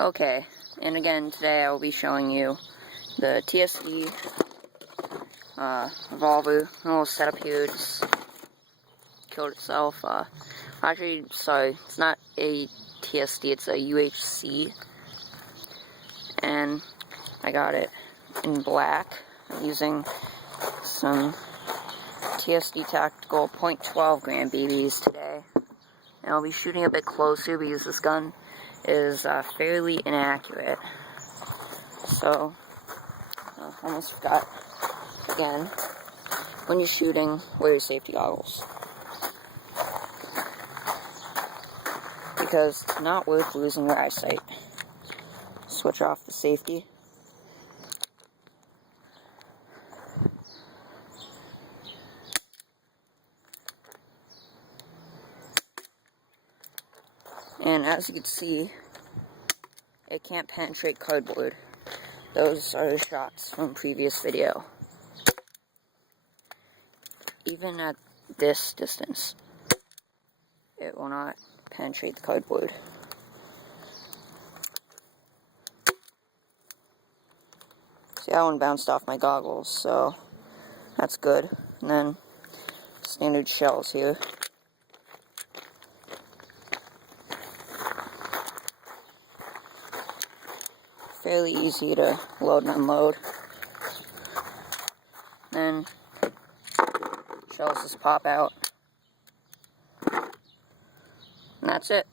Okay, and again today I will be showing you the TSD revolver. Little setup here just killed itself. Actually, sorry, it's not a TSD, it's a UHC, and I got it in black using some TSD Tactical .12 gram BBs today. And I'll be shooting a bit closer because this gun is fairly inaccurate. So, almost forgot. Again, when you're shooting, wear your safety goggles. Because it's not worth losing your eyesight. Switch off the safety. And as you can see, it can't penetrate cardboard. Those are the shots from previous video. Even at this distance, it will not penetrate the cardboard. See, that one bounced off my goggles, so that's good. And then, standard shells here. Fairly easy to load and unload. Then shells just pop out. And that's it.